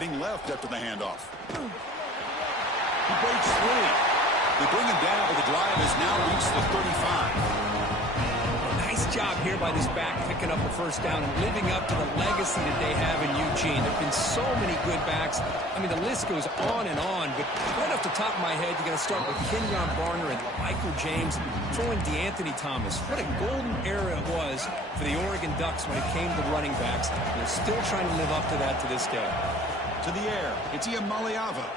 Heading left after the handoff. He breaks free. They bring him down, but the drive has now reached the 35. Nice job here by this back picking up the first down and living up to the legacy that they have in Eugene. There have been so many good backs. I mean, the list goes on and on, but right off the top of my head, you got to start with Kenyon Barner and Michael James, throwing DeAnthony Thomas. What a golden era it was for the Oregon Ducks when it came to running backs. They're still trying to live up to that to this day. To the air, it's Iamaleava.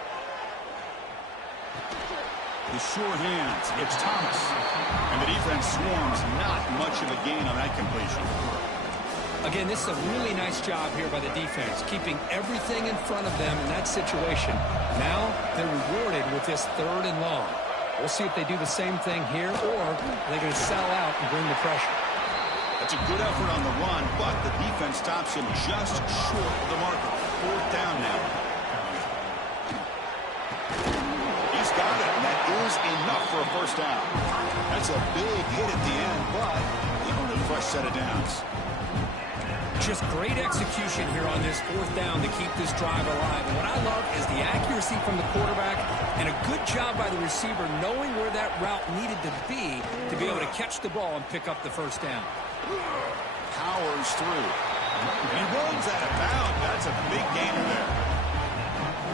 The sure hands, it's Thomas. And the defense swarms, not much of a gain on that completion. Again, this is a really nice job here by the defense, keeping everything in front of them in that situation. Now they're rewarded with this 3rd and long. We'll see if they do the same thing here, or they're going to sell out and bring the pressure. That's a good effort on the run, but the defense stops him just short of the marker. 4th down now. He's got it, and that is enough for a first down. That's a big hit at the end, but they earned a fresh set of downs. Just great execution here on this 4th down to keep this drive alive. And what I love is the accuracy from the quarterback and a good job by the receiver knowing where that route needed to be able to catch the ball and pick up the first down. Powers through. And he runs out of bounds. That's a big gainer there.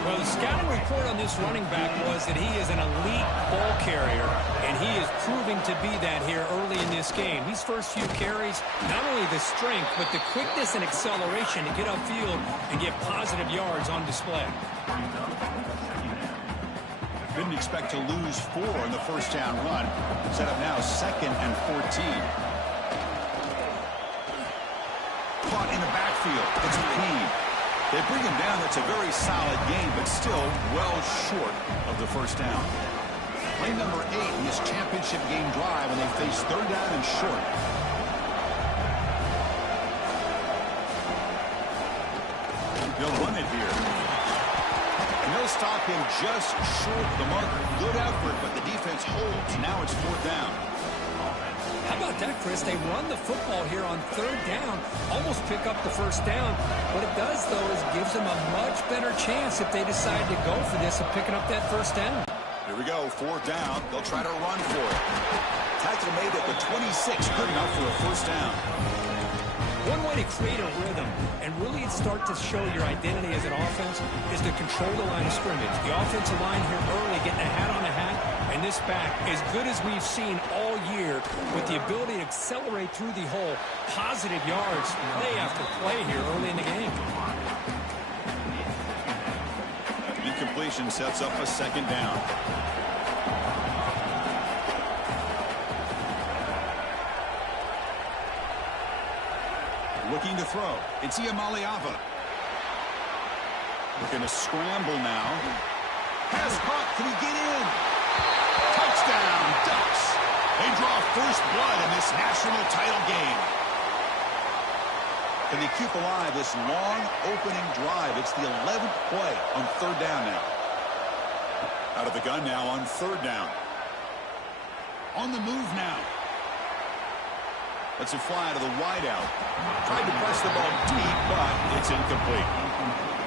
Well, the scouting report on this running back was that he is an elite ball carrier, and he is proving to be that here early in this game. These first few carries, not only the strength, but the quickness and acceleration to get upfield and get positive yards on display. Didn't expect to lose 4 in the first down run. Set up now 2nd and 14. Caught in the backfield. It's Payne. They bring him down. That's a very solid game, but still well short of the first down. Play number 8 in this championship game drive when they face 3rd down and short. They'll run it here. And they'll stop him just short of the marker. Good effort, but the defense holds. Now it's 4th down. How about that, Chris? They run the football here on 3rd down, almost pick up the first down. What it does, though, is gives them a much better chance if they decide to go for this of picking up that first down. Here we go, 4th down. They'll try to run for it. Tackle made at the 26, good enough for a first down. One way to create a rhythm and really start to show your identity as an offense is to control the line of scrimmage. The offensive line here early getting a hat on a hat, and this back, as good as we've seen all year, with the ability to accelerate through the hole, positive yards, play after play here early in the game. Incompletion sets up a 2nd down. Looking to throw. It's Iamaleava. Looking to scramble now. Pass caught. Can he get in? Touchdown, Ducks. They draw first blood in this national title game. Can they keep alive this long opening drive? It's the 11th play on 3rd down now. Out of the gun now on 3rd down. On the move now. Lets it fly to the wideout. Tried to press the ball deep, but it's incomplete.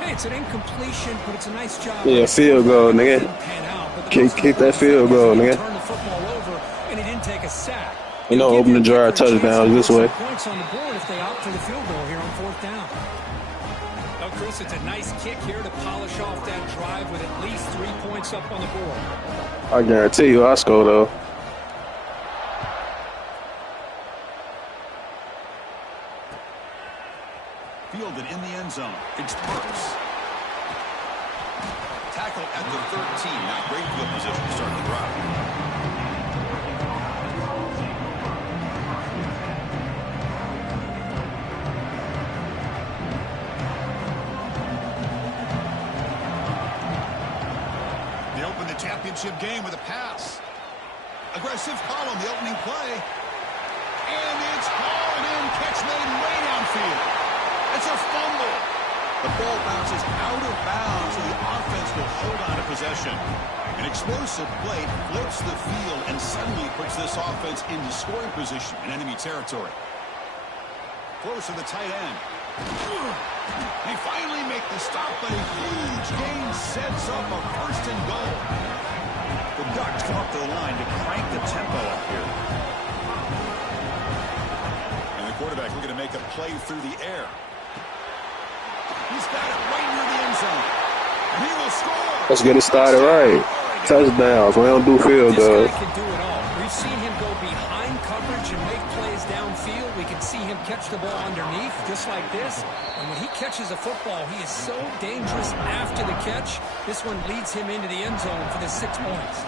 Hey, it's an incompletion, but it's a nice job. Yeah, field goal, nigga. Kick that field goal, nigga. Turn the football over, and he didn't take a sack. You know, open the jar of touchdowns this way. Points on the board if they opt for the field goal here on 4th down. Well, Chris, it's a nice kick here to polish off that drive with at least 3 points up on the board. I guarantee you I score, though. Fielded in the end zone. It's Burks. Tackle at the 13. Not great field position to start the drive. They open the championship game with a pass. Aggressive call on the opening play. And it's hauled in. Catch made way downfield. It's a fumble. The ball bounces out of bounds, and the offense will hold on to possession. An explosive play flips the field and suddenly puts this offense into scoring position in enemy territory. Close to the tight end. They finally make the stop, but a huge gain sets up a first and goal. The Ducks come up to the line to crank the tempo up here. And the quarterback looking to make a play through the air. He's got it right near the end zone. And he will score. Let's get it started right. Touchdowns. We don't do field goals. This guy can do it all. We've seen him go behind coverage and make plays downfield. We can see him catch the ball underneath, just like this. And when he catches a football, he is so dangerous after the catch. This one leads him into the end zone for the 6 points.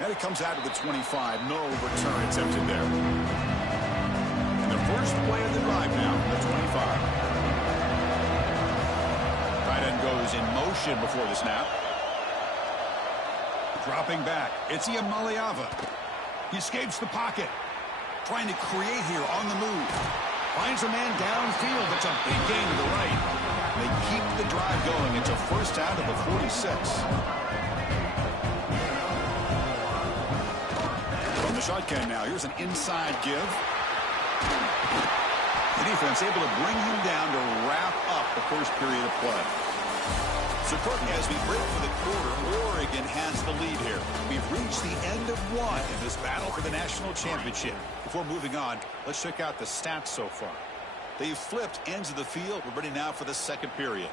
And it comes out to the 25. No return attempted there. And the first play of the drive now, the 25. Tight end goes in motion before the snap. Dropping back, it's Iamaleava. He escapes the pocket. Trying to create here on the move. Finds a man downfield. It's a big gain to the right. They keep the drive going. It's a first down to the 46. From the shotgun now, here's an inside give. The defense able to bring him down to wrap up the first period of play. So, Cook, as we break for the quarter, Oregon has the lead here. We've reached the end of one in this battle for the national championship. Before moving on, let's check out the stats so far. They've flipped ends of the field. We're ready now for the second period.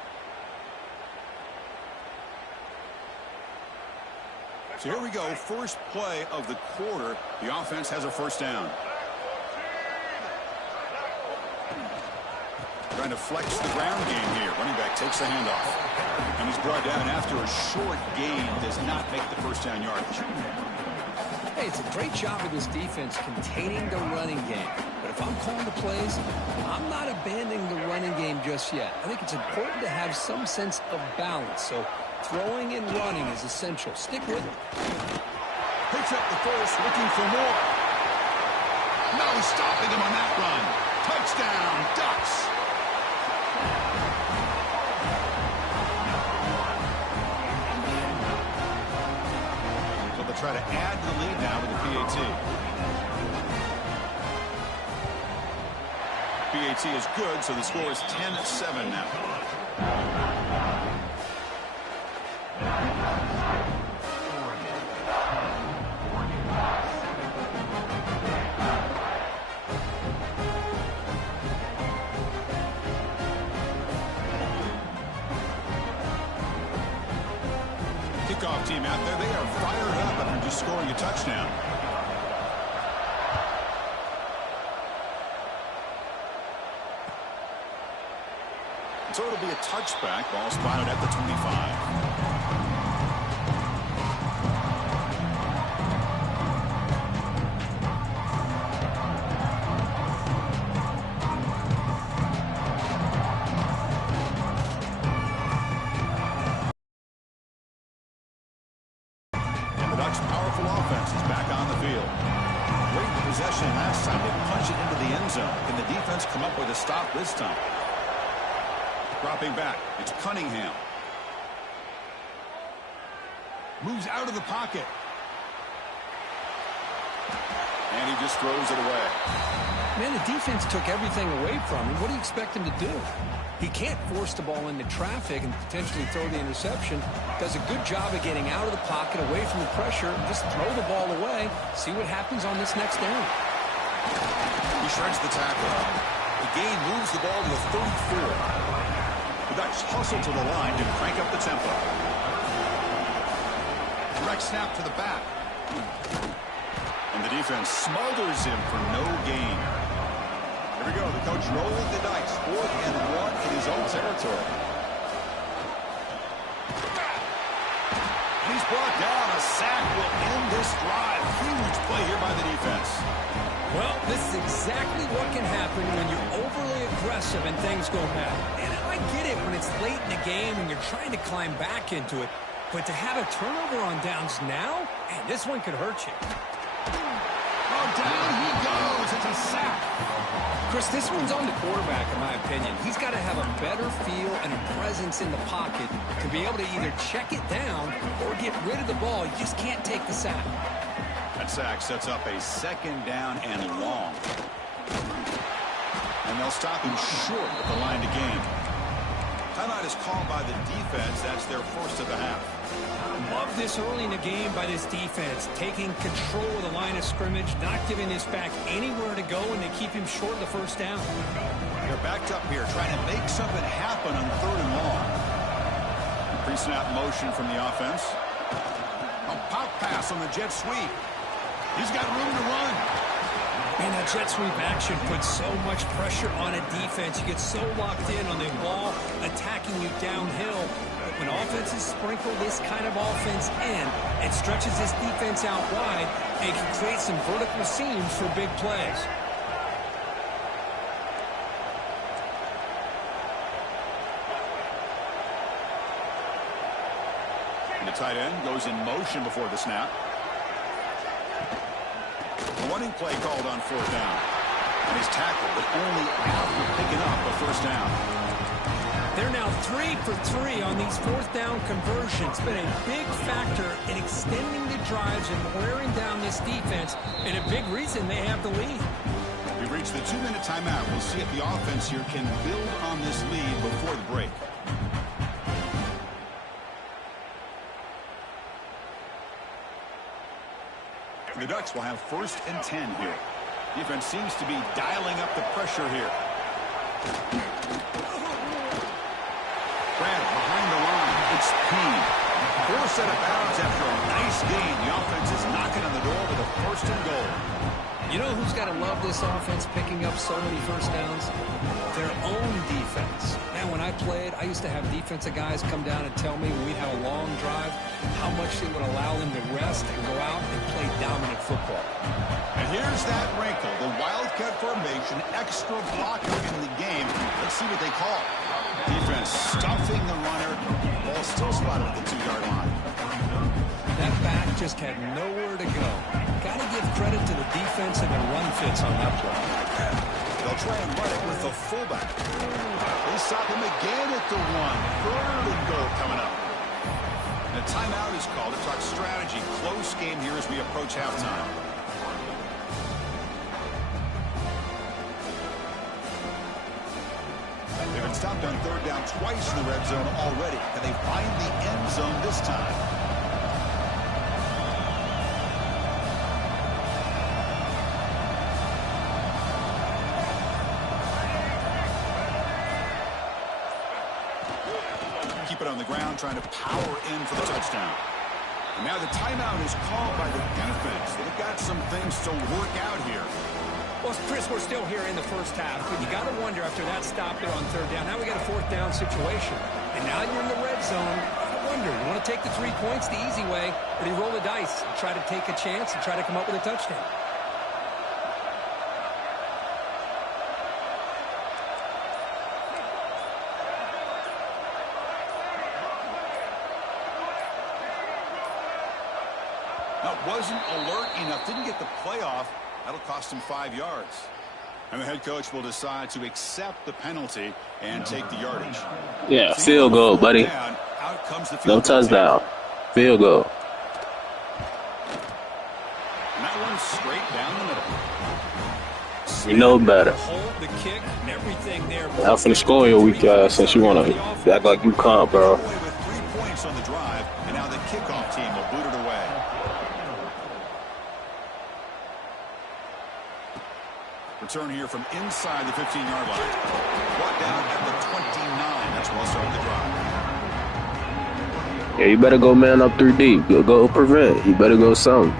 So here we go. First play of the quarter. The offense has a first down. Trying to flex the ground game here. Running back takes the handoff. And he's brought down after a short gain. Does not make the first down yardage. Hey, it's a great job of this defense containing the running game. But if I'm calling the plays, I'm not abandoning the running game just yet. I think it's important to have some sense of balance. So throwing and running is essential. Stick with it. Picks up the first, looking for more. No stopping him on that run. Touchdown, Ducks. Try to add to the lead now with the PAT. PAT is good, so the score is 10-7 now. Kickoff team out there, they are fired up after just scoring a touchdown. So it'll be a touchback. Ball spotted at the 25. Powerful offense is back on the field. Great possession last time. They punch it into the end zone. Can the defense come up with a stop this time? Dropping back. It's Cunningham. Moves out of the pocket. And he just throws it away. Man, the defense took everything away from him. What do you expect him to do? He can't force the ball into traffic and potentially throw the interception. Does a good job of getting out of the pocket, away from the pressure. Just throw the ball away. See what happens on this next down. He shreds the tackle. The gain moves the ball to the 34. The Ducks hustle to the line to crank up the tempo. Direct snap to the back. And the defense smothers him for no gain. Here we go. The coach rolling the dice. 4th and 1 in his own territory. He's brought down. A sack will end this drive. Huge play here by the defense. Well, this is exactly what can happen when you're overly aggressive and things go bad. And I get it when it's late in the game and you're trying to climb back into it. But to have a turnover on downs now, man, this one could hurt you. Oh, down he goes. It's a sack. Chris, this one's on the quarterback, in my opinion. He's got to have a better feel and a presence in the pocket to be able to either check it down or get rid of the ball. You just can't take the sack. That sack sets up a second down and long. And they'll stop him short at the line to gain. Timeout is called by the defense. That's their first of the half. Love this early in the game by this defense. Taking control of the line of scrimmage, not giving this back anywhere to go, and they keep him short of the first down. They're backed up here, trying to make something happen on 3rd and long. Pre-snap motion from the offense. A pop pass on the jet sweep. He's got room to run. And that jet sweep action puts so much pressure on a defense. You get so locked in on the ball attacking you downhill. But when offenses sprinkle this kind of offense in, it stretches this defense out wide and can create some vertical seams for big plays. And the tight end goes in motion before the snap. A running play called on 4th down. And he's tackled, but only after picking up a first down. They're now 3 for 3 on these 4th down conversions. It's been a big factor in extending the drives and wearing down this defense, and a big reason they have the lead. We've reached the 2-minute timeout. We'll see if the offense here can build on this lead before the break. The Ducks will have 1st and 10 here. Defense seems to be dialing up the pressure here. Brad behind the line. It's Payne. 4 set of bounds after a nice gain. The offense is knocking on the door with a 1st and goal. You know who's got to love this offense picking up so many first downs? Their own defense. Man, when I played, I used to have defensive guys come down and tell me when we'd have a long drive how much it would allow them to rest and go out and play dominant football. And here's that wrinkle. The Wildcat formation, extra blocker in the game. Let's see what they call. Defense stuffing the runner. Ball still spotted at the 2-yard line. That back just had nowhere to go. Got to give credit to the defense and their run fits on that play. They'll try and run it with the fullback. They stop him again at the 1. 3rd and goal coming up. And a timeout is called to talk strategy. Close game here as we approach halftime. They've been stopped on 3rd down twice in the red zone already. Can they find the end zone this time? Keep it on the ground, trying to power in for the touchdown. And now the timeout is called by the defense. They've got some things to work out here. Well, Chris, we're still here in the first half, but you got to wonder after that stop there on 3rd down. Now we got a 4th down situation, and now you're in the red zone. I wonder, you want to take the 3 points the easy way, or do you roll the dice and try to take a chance and try to come up with a touchdown? Wasn't alert enough, didn't get the playoff. That'll cost him 5 yards. And the head coach will decide to accept the penalty and take the yardage. Yeah, field goal, buddy. No touchdown. Field goal. And that one's straight down the middle. You know better. Hold the kick, everything there. Out for the score your week, since you want to act like you can't, bro. With 3 points on the drive, and now the kickoff team will boot it away. Return here from inside the 15-yard line. Brought down at the 29. That's where we'll start the drive. Yeah, you better go man up 3 deep. Go prevent. You better go something.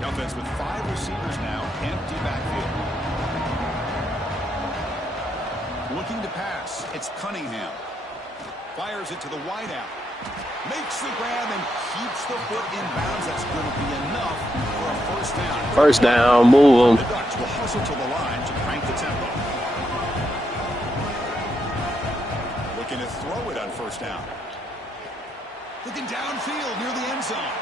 The offense with 5 receivers now. Empty backfield. Looking to pass. It's Cunningham. Fires it to the wideout. Makes the grab and keeps the foot in bounds. That's going to be enough for a first down. First down, move The them. Ducks will hustle to the line to crank the tempo. Looking to throw it on first down. Looking downfield near the end zone.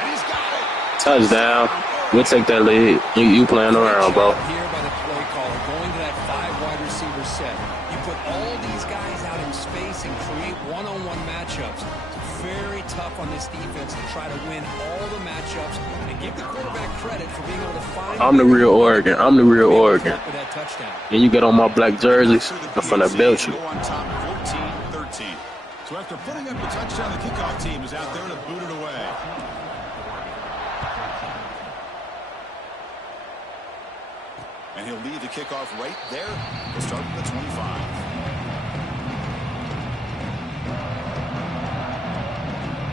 And he's got it. Touchdown. We'll take that lead. You playing around, bro. Here by the play caller, going to that 5 wide receiver set. You put all these guys out in space and create one-on-one matchups. It's very tough on this defense to try to win all the matchups and give the quarterback credit for being able to find. I'm the real Oregon. I'm the real Oregon. With that touchdown. And you get on my black jerseys, I'm finna belt you. On top 14-13. So after putting up the touchdown, the kickoff team is out there to boot it away. And he'll leave the kickoff right there. He'll start at the 25.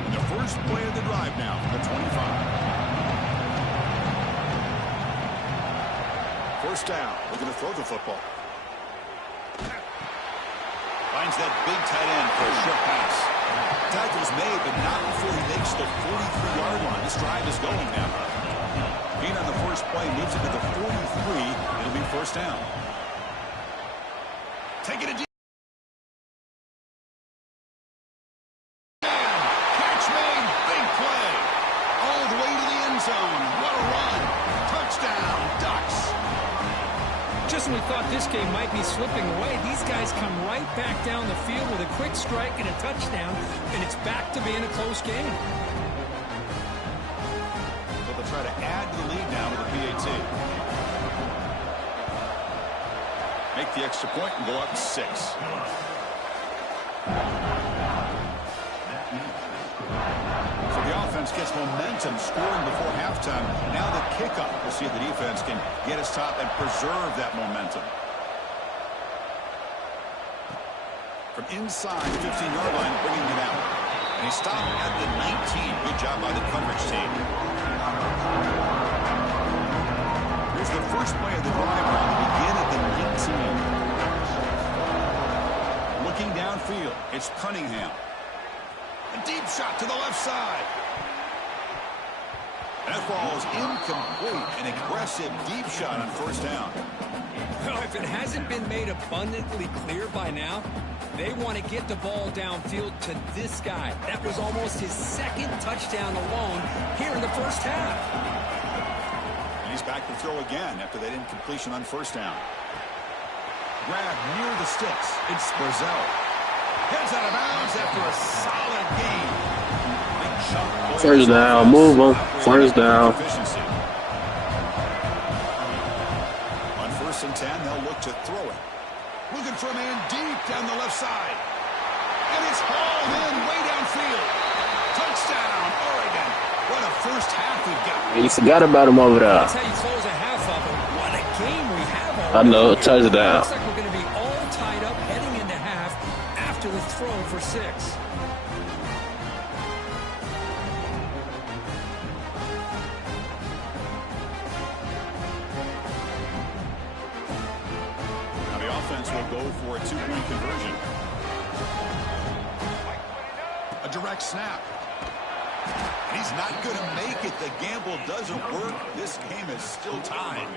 And the first play of the drive now from the 25. First down. Looking to throw the football. Finds that big tight end for a short pass. Tackle's made, but not before he makes the 43-yard line. This drive is going now. Being on the first play moves it to the 43. It'll be first down. Taking it deep. Catch made. Big play. All the way to the end zone. What a run. Touchdown, Ducks. Just when we thought this game might be slipping away, these guys come right back down the field with a quick strike and a touchdown, and it's back to being a close game. Try to add to the lead now with the PAT. Make the extra point and go up 6. So the offense gets momentum scoring before halftime. Now the kickoff. We'll see if the defense can get us top and preserve that momentum. From inside the 15-yard line, bringing it out. And he stopped at the 19. Good job by the coverage team. Here's the first play of the drive. Now to begin at the 19. Looking downfield, it's Cunningham. A deep shot to the left side. That ball is incomplete. An aggressive deep shot on first down. Well, if it hasn't been made abundantly clear by now, they want to get the ball downfield to this guy. That was almost his second touchdown alone here in the first half. And he's back to throw again after that incompletion on first down. Grab near the sticks. It's Brazil. Heads out of bounds after a solid game. First down, move on. First down. On 1st and 10, they'll look to throw it. Looking for a man deep down the left side. And it's hauled in way downfield. Touchdown, Oregon. What a first half we've got. You forgot about him over there. That's how you close a half up. What a game we have already. I know, touchdown. Looks like we're going to be all tied up heading into half after the throw for 6. Will go for a 2-point conversion. A direct snap. He's not going to make it. The gamble doesn't work. This game is still tied.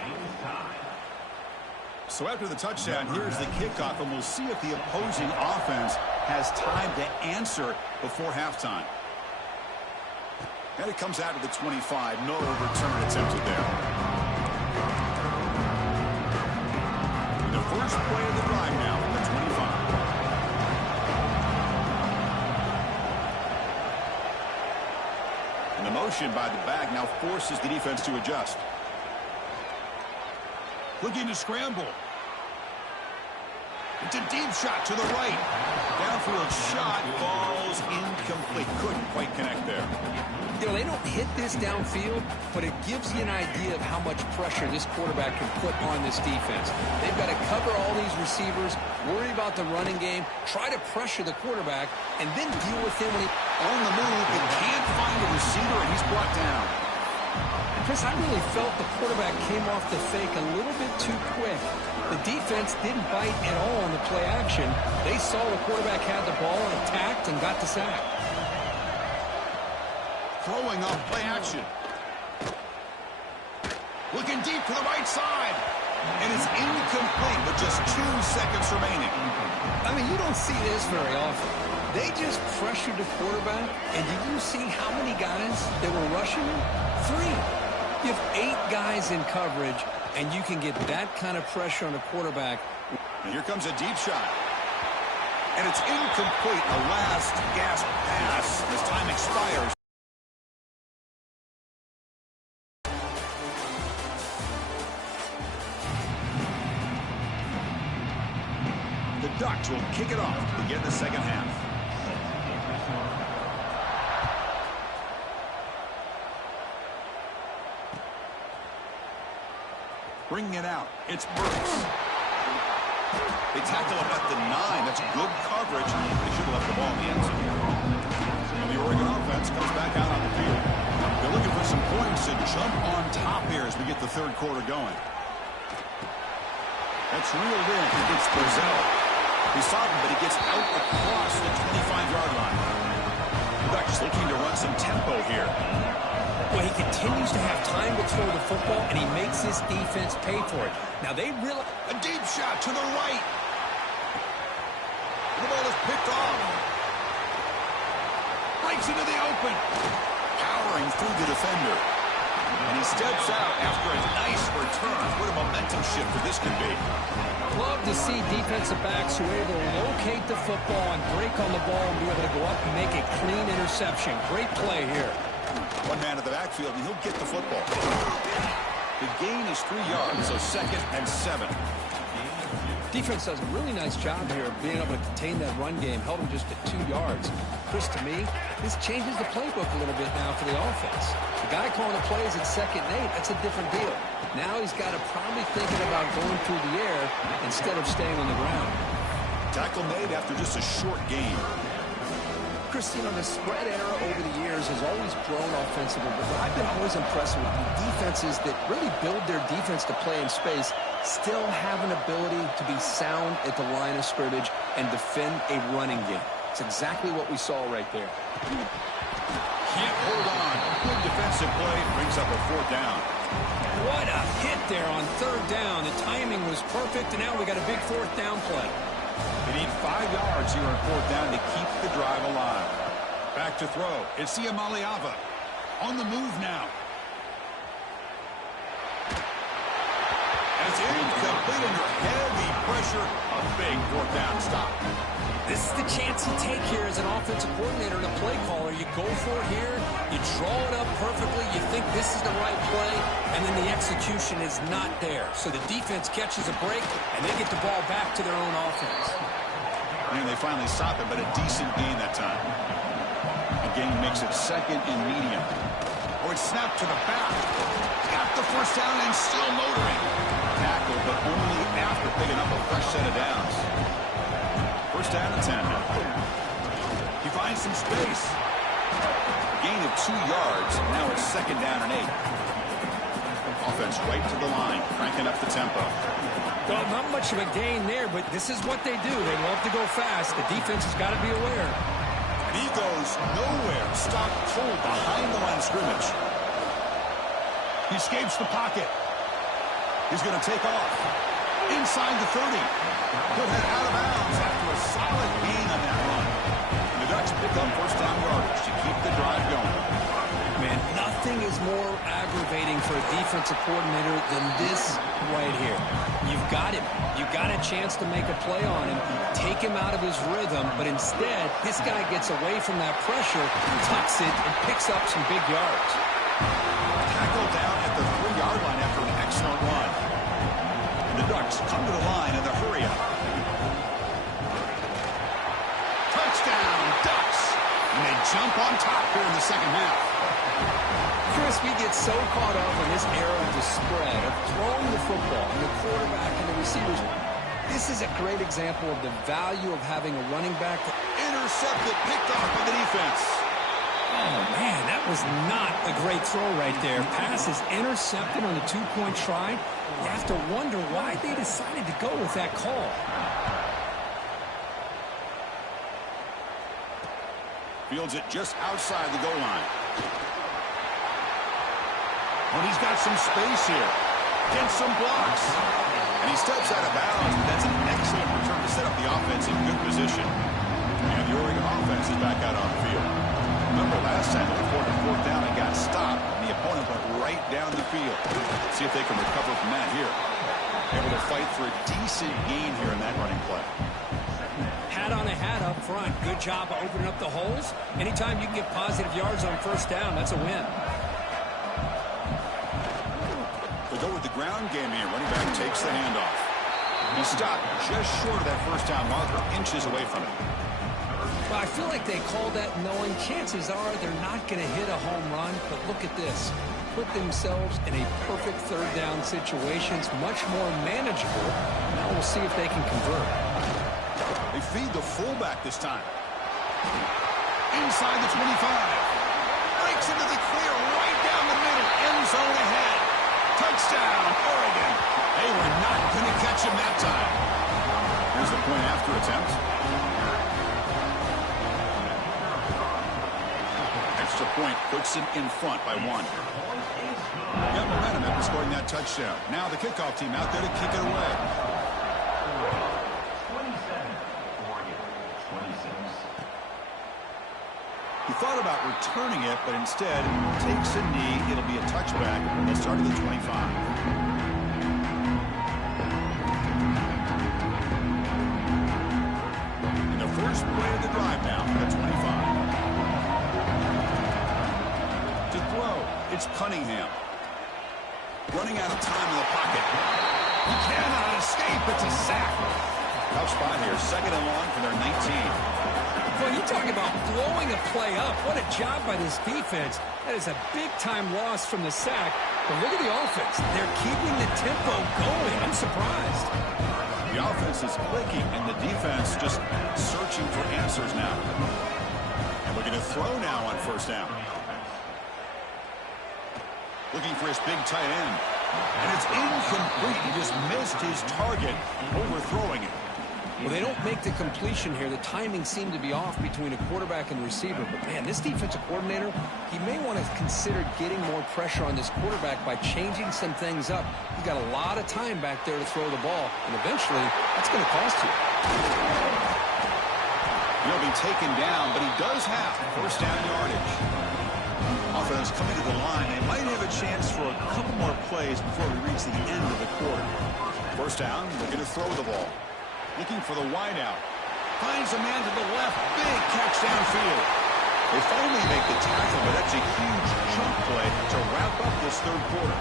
So after the touchdown, here's the kickoff, and we'll see if the opposing offense has time to answer before halftime. And it comes out to the 25. No return attempted there. First play of the drive now from the 25. And the motion by the back now forces the defense to adjust. Looking to scramble. It's a deep shot to the right. Downfield shot falls incomplete. Couldn't quite connect there. You know, they don't hit this downfield, but it gives you an idea of how much pressure this quarterback can put on this defense. They've got to cover all these receivers, worry about the running game, try to pressure the quarterback, and then deal with him when he's on the move and can't find a receiver, and he's brought down. Chris, I really felt the quarterback came off the fake a little bit too quick. The defense didn't bite at all on the play action. They saw the quarterback had the ball, attacked, and got the sack. Throwing off play action. Looking deep to the right side. And it's incomplete with just 2 seconds remaining. I mean, you don't see this very often. They just pressured the quarterback, and did you see how many guys that were rushing him? 3. You have 8 guys in coverage, and you can get that kind of pressure on a quarterback. And here comes a deep shot. And it's incomplete. A last gasp pass as time expires. The Ducks will kick it off to begin the second half. Bringing it out. It's Burks. They tackle him at the 9. That's good coverage. They should have left the ball in the end zone. And the Oregon offense comes back out on the field. They're looking for some points to jump on top here as we get the third quarter going. That's reeled in against Brazil. He saw him, but he gets out across the 25-yard line. The Ducks looking to run some tempo here. Well, he continues to have time to throw the football, and he makes his defense pay for it. Now, they really... A deep shot to the right. The ball is picked off. Breaks into the open. Powering through the defender. And he steps out after a nice return. What a momentum shift for this could be. Love to see defensive backs who are able to locate the football and break on the ball and be able to go up and make a clean interception. Great play here. One man at the backfield, and he'll get the football. The gain is 3 yards, so 2nd and 7. Defense does a really nice job here of being able to contain that run game. Held him just at 2 yards. Chris, to me, this changes the playbook a little bit now for the offense. The guy calling the plays at 2nd and 8, that's a different deal. Now he's got to probably thinking about going through the air instead of staying on the ground. Tackle made after just a short gain. Chris, you know, the spread era over the years has always grown offensively, but I've been always impressed with the defenses that really build their defense to play in space, still have an ability to be sound at the line of scrimmage and defend a running game. It's exactly what we saw right there. Can't hold on. Good defensive play brings up a 4th down. What a hit there on 3rd down. The timing was perfect, and now we got a big 4th down play. They need 5 yards here on 4th down to keep the drive alive. Back to throw. It's Iamaleava. On the move now. It's incomplete under heavy pressure. A big 4th down stop. This is the chance you take here as an offensive coordinator and a play caller. You go for it here. You draw it up perfectly. You think this is the right play, and then the execution is not there. So the defense catches a break, and they get the ball back to their own offense. And they finally stop it, but a decent gain that time. The gain makes it 2nd and medium. Oh, it's snapped to the back. Got the 1st down and still motoring. Tackle, but only after picking up a fresh set of downs. 1st down and 10. He finds some space. Gain of 2 yards. Now it's 2nd down and 8. Offense right to the line, cranking up the tempo. Well, not much of a gain there, but this is what they do. They love to go fast. The defense has got to be aware. And he goes nowhere. Stopped cold behind the line of scrimmage. He escapes the pocket. He's going to take off. Inside the 30. He'll head out of bounds after a solid gain on that run. And the Ducks pick up 1st down yardage to keep the drive going. Man, nothing is more aggravating for a defensive coordinator than this right here. You've got him. You've got a chance to make a play on him, take him out of his rhythm, but instead, this guy gets away from that pressure, tucks it, and picks up some big yards. Tackled down at the 3-yard line after an excellent run. And the Ducks come to the line in the hurry-up. Touchdown, Ducks! And they jump on top here in the second half. Chris, we get so caught up in this era of the spread, of throwing the football, and the quarterback and the receivers. This is a great example of the value of having a running back. Intercepted, picked off by the defense. Oh, man, that was not a great throw right there. Pass is intercepted on the 2-point try. You have to wonder why they decided to go with that call. Fields it just outside the goal line. And he's got some space here. Gets some blocks. And he steps out of bounds. That's an excellent return to set up the offense in good position. And the Oregon offense is back out on the field. Remember last time they reported 4th down and got stopped, and the opponent went right down the field. Let's see if they can recover from that here. Able to fight for a decent gain here in that running play. Hat on a hat up front. Good job of opening up the holes. Anytime you can get positive yards on first down, that's a win. They go with the ground game here. Running back takes the handoff. He stopped just short of that first down marker, inches away from it. Well, I feel like they called that knowing chances are they're not going to hit a home run, but look at this. Put themselves in a perfect third down situation. It's much more manageable. Now we'll see if they can convert. They feed the fullback this time. Inside the 25. Breaks into the clear right down the middle. End zone ahead. Touchdown, Oregon. They were not going to catch him that time. Here's the point after attempt. Extra point puts him in front by 1. Got momentum after scoring that touchdown. Now the kickoff team out there to kick it away. He thought about returning it, but instead takes a knee. It'll be a touchback. They'll start at the 25. And the first play of the drive now at 25. To throw, it's Cunningham. Running out of time in the pocket. He cannot escape. It's a sack. Tough spot here. 2nd and long for their 19. Well, you talk about blowing a play up. What a job by this defense. That is a big-time loss from the sack. But look at the offense. They're keeping the tempo going. I'm surprised. The offense is clicking, and the defense just searching for answers now. And looking to throw now on first down. Looking for his big tight end. And it's incomplete. He just missed his target, overthrowing it. Well, they don't make the completion here. The timing seemed to be off between a quarterback and the receiver. But, man, this defensive coordinator, he may want to consider getting more pressure on this quarterback by changing some things up. He's got a lot of time back there to throw the ball, and eventually that's going to cost you. He'll be taken down, but he does have first down yardage. Offense coming to the line. They might have a chance for a couple more plays before we reach the end of the quarter. First down, looking to throw the ball. Looking for the wideout. Finds a man to the left. Big catch downfield. They finally make the tackle, but that's a huge chunk play to wrap up this third quarter.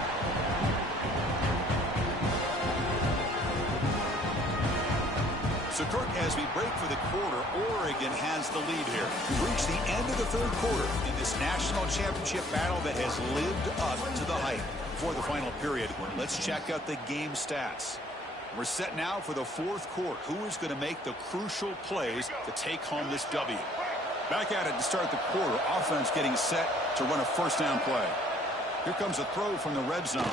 So, Kirk, as we break for the quarter, Oregon has the lead here. We've reached the end of the third quarter in this national championship battle that has lived up to the hype. Before the final period, let's check out the game stats. We're set now for the fourth quarter. Who is going to make the crucial plays to take home this W? Back at it to start the quarter. Offense getting set to run a first down play. Here comes a throw from the red zone.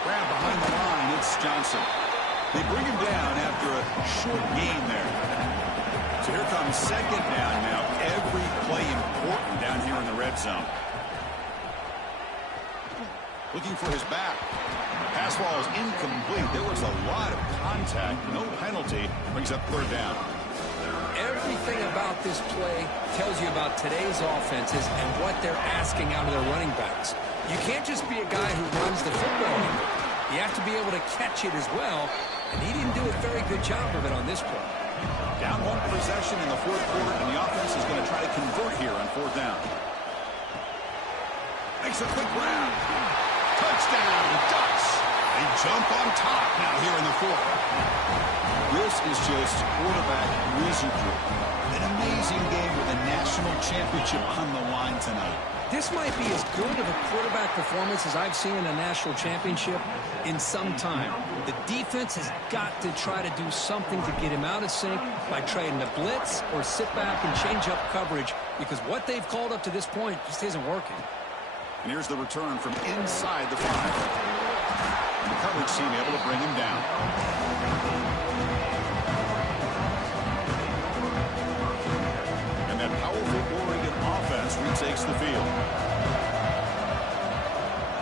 Grab behind the line. It's Johnson. They bring him down after a short gain there. So here comes second down now. Every play important down here in the red zone. Looking for his back. Pass ball is incomplete. There was a lot of contact. No penalty. Brings up third down. Everything about this play tells you about today's offenses and what they're asking out of their running backs. You can't just be a guy who runs the football anymore. You have to be able to catch it as well, and he didn't do a very good job of it on this play. Down one possession in the fourth quarter, and the offense is going to try to convert here on fourth down. Makes a quick grab. Touchdown, Ducks. They jump on top now here in the fourth. This is just quarterback wizardry. An amazing game with a national championship on the line tonight. This might be as good of a quarterback performance as I've seen in a national championship in some time. The defense has got to try to do something to get him out of sync by trying to blitz or sit back and change up coverage, because what they've called up to this point just isn't working. And here's the return from inside the 5. And the coverage team able to bring him down. And that powerful Oregon offense retakes the field.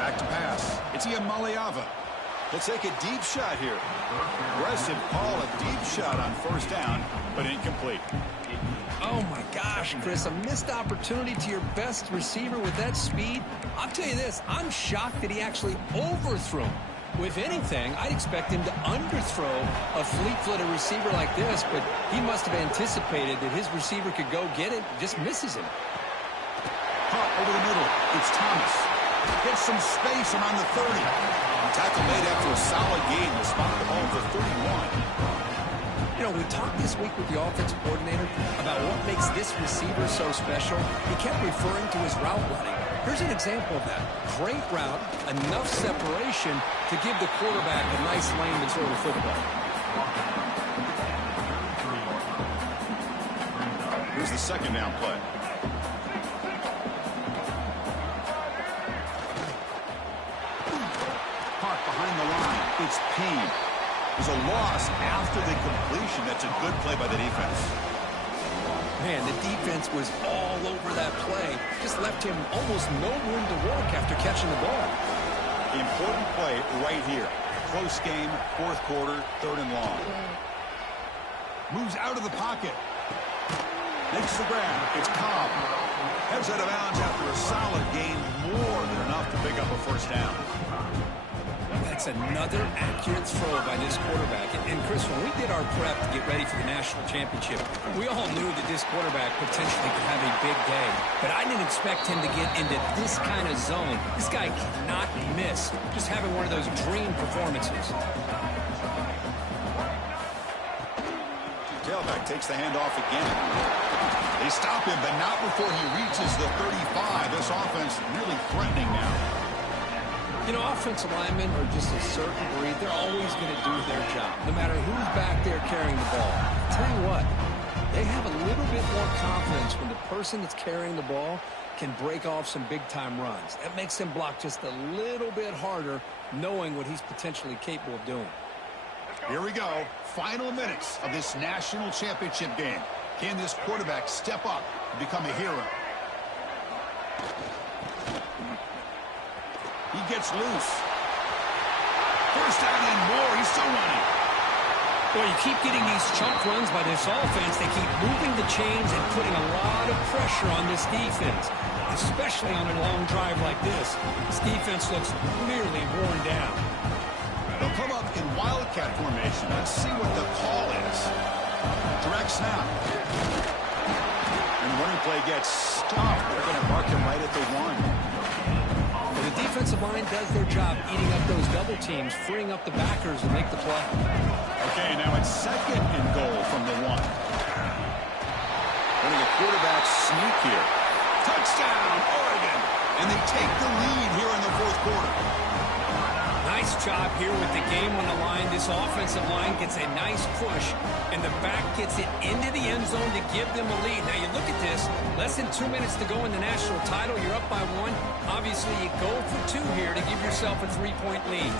Back to pass. It's Iamaleava. He'll take a deep shot here. Aggressive call, a deep shot on first down, but incomplete. Oh, my gosh, Chris, a missed opportunity to your best receiver with that speed. I'll tell you this, I'm shocked that he actually overthrew him. If anything, I'd expect him to underthrow a fleet-footed receiver like this, but he must have anticipated that his receiver could go get it, just misses him. Caught over the middle. It's Thomas. Gets some space around the 30. Tackle made after a solid gain. He spotted the ball for 31. You know, we talked this week with the offensive coordinator about what makes this receiver so special. He kept referring to his route running. Here's an example of that. Great route, enough separation to give the quarterback a nice lane to throw the football. Here's the second down play. Caught behind the line. It's Payne. There's a loss after the completion. That's a good play by the defense. Man, the defense was all over that play. Just left him almost no room to work after catching the ball. Important play right here. Close game, fourth quarter, third and long. Moves out of the pocket. Makes the grab. It's Cobb. Heads out of bounds after a solid gain. More than enough to pick up a first down. That's another accurate throw by this quarterback. And Chris, when we did our prep to get ready for the national championship, we all knew that this quarterback potentially could have a big day. But I didn't expect him to get into this kind of zone. This guy cannot miss. Just having one of those dream performances. Tailback takes the handoff again. They stop him, but not before he reaches the 35. This offense really threatening now. You know, offensive linemen are just a certain breed. They're always going to do their job, no matter who's back there carrying the ball. I'll tell you what, they have a little bit more confidence when the person that's carrying the ball can break off some big-time runs. That makes them block just a little bit harder, knowing what he's potentially capable of doing. Here we go. Final minutes of this national championship game. Can this quarterback step up and become a hero? He gets loose. First down and more. He's still running. Well, you keep getting these chunk runs by this offense. They keep moving the chains and putting a lot of pressure on this defense, especially on a long drive like this. This defense looks clearly worn down. They'll come up in wildcat formation. Let's see what the call is. Direct snap. And the running play gets stopped. They're going to mark him right at the 1. The defensive line does their job eating up those double teams, freeing up the backers to make the play. Okay, now it's second and goal from the 1. Running a quarterback sneak here. Touchdown, Oregon! And they take the lead here in the fourth quarter. Nice job here with the game on the line. This offensive line gets a nice push, and the back gets it into the end zone to give them a lead. Now, you look at this, less than 2 minutes to go in the national title. You're up by 1. Obviously, you go for 2 here to give yourself a 3-point lead.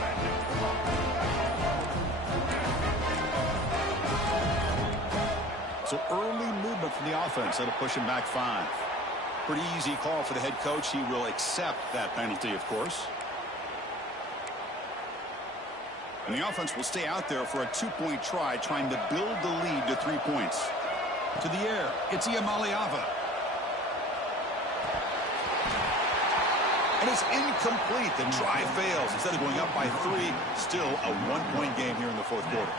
So early movement from the offense. That'll push him back 5. Pretty easy call for the head coach. He will accept that penalty, of course. And the offense will stay out there for a 2-point try, trying to build the lead to 3 points. To the air, it's Iamaleava. And it's incomplete. The try fails. Instead of going up by 3, still a 1-point game here in the fourth quarter.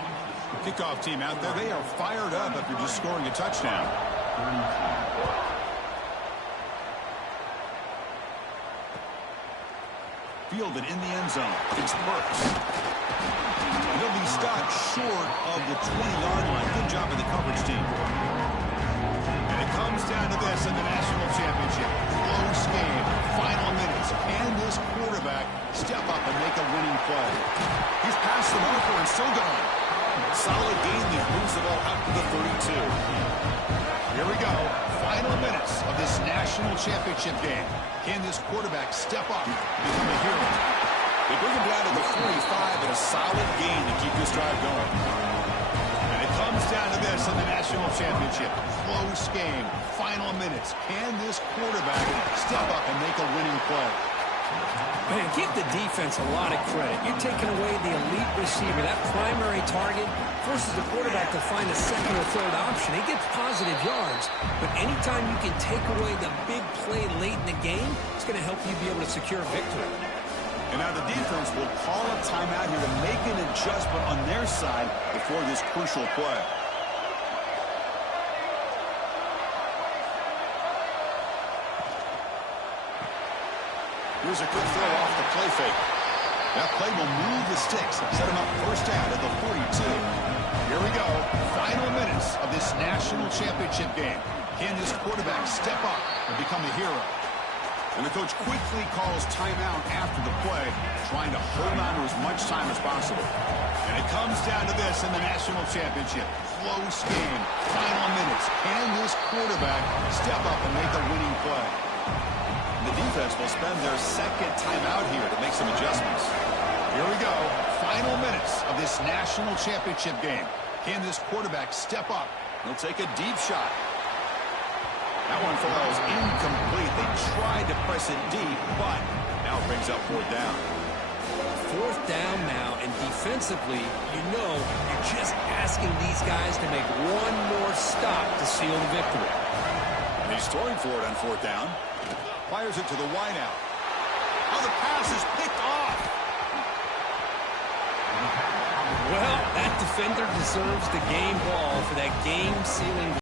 Kickoff team out there, they are fired up after just scoring a touchdown. Fielded in the end zone. It's Burks. He'll be stopped short of the 20-yard line. Good job of the coverage team. And it comes down to this in the national championship. Close game. Final minutes. Can this quarterback step up and make a winning play? He's past the marker and still gone. Solid game there. Moves the ball up to the 32. Here we go. Final minutes of this national championship game. Can this quarterback step up and become a hero? They bring him down to the 45 and a solid gain to keep this drive going. And it comes down to this in the national championship. Close game. Final minutes. Can this quarterback step up and make a winning play? Man, give the defense a lot of credit. You're taking away the elite receiver. That primary target forces the quarterback to find a second or third option. He gets positive yards, but anytime you can take away the big play late in the game, it's going to help you be able to secure a victory. And now the defense will call a timeout here to make an adjustment on their side before this crucial play. Here's a quick throw off the play fake. That play will move the sticks, set him up first down at the 42. Here we go. Final minutes of this national championship game. Can this quarterback step up and become a hero? And the coach quickly calls timeout after the play, trying to hold on to as much time as possible. And it comes down to this in the national championship. Close game. Final minutes. Can this quarterback step up and make the winning play? The defense will spend their second timeout here to make some adjustments. Here we go. Final minutes of this national championship game. Can this quarterback step up? He'll take a deep shot. That one falls incomplete. They tried to press it deep, but now it brings up fourth down. Fourth down now, and defensively, you know, you're just asking these guys to make one more stop to seal the victory. And he's throwing for it on fourth down. Fires it to the wideout. Oh, the pass is picked off. Well, that defender deserves the game ball for that game-sealing